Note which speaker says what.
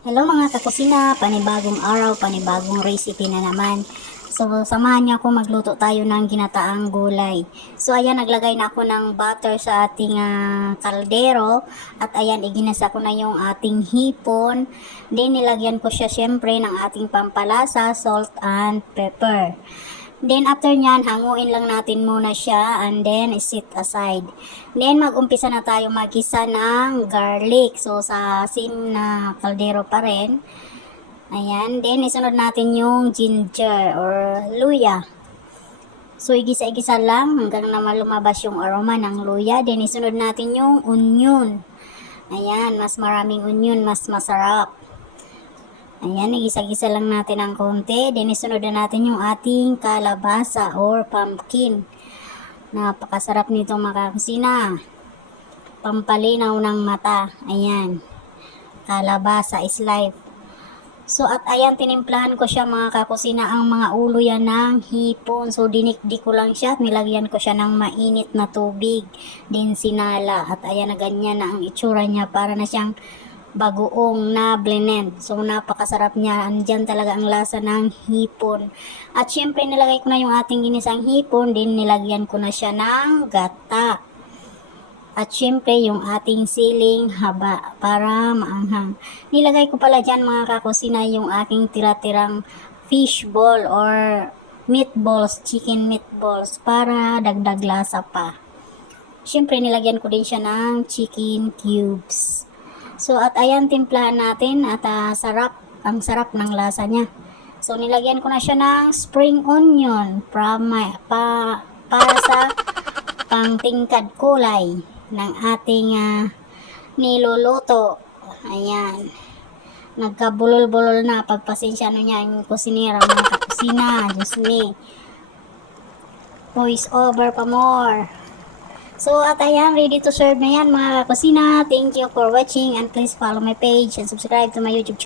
Speaker 1: Hello mga kakusina, panibagong araw, panibagong recipe na naman. So, samahan niyo ako magluto tayo ng ginataang gulay. So, ayan, naglagay na ako ng butter sa ating ah, kaldero. At ayan, iginasa ko na yung ating hipon. Then, nilagyan ko siya syempre ng ating pampalasa, salt and pepper. Then after nyan, hanguin lang natin muna siya and then sit aside. Then mag-umpisa na tayo magkisa ng garlic. So sa same na kaldero pa rin. Ayan. Then isunod natin yung ginger or luya. So igisa-igisa lang hanggang na lumabas yung aroma ng luya. Then isunod natin yung onion. Ayan, mas maraming onion, mas masarap. Ayan, igisa-gisa lang natin ng konti. Then, isunod na natin yung ating kalabasa or pumpkin. Napakasarap nito mga kusina. Pampalinaw ng mata. Ayan. Kalabasa is life. So, at ayan, tinimplahan ko siya mga kakusina. Ang mga ulo yan ng hipon. So, dinikdi ko lang siya at nilagyan ko siya ng mainit na tubig. Din sinala. At ayan na ganyan na ang itsura niya. Para na siyang bagoong na blended. So, napakasarap niya. Andyan talaga ang lasa ng hipon. At syempre, nilagay ko na yung ating ginisang hipon. Din, nilagyan ko na siya ng gata. At syempre, yung ating siling haba para maanghang. Nilagay ko pala dyan mga kakusina yung aking tira-tirang fish ball or meatballs, chicken meatballs para dagdag lasa pa. Syempre, nilagyan ko din siya ng chicken cubes. So, at ayan, timplahan natin at ah, sarap, ang sarap ng lasa niya. So, nilagyan ko na siya ng spring onion para, ma- pa, para sa pangtingkad kulay ng ating ah, niluluto. Ayan. Nagkabulol-bulol na. Pagpasensya nyo niya yung kusinira, mga kakusina. Diyos me. Voice over pa more. So, at ayan, ready to serve na yan mga kusina. Thank you for watching and please follow my page and subscribe to my YouTube channel.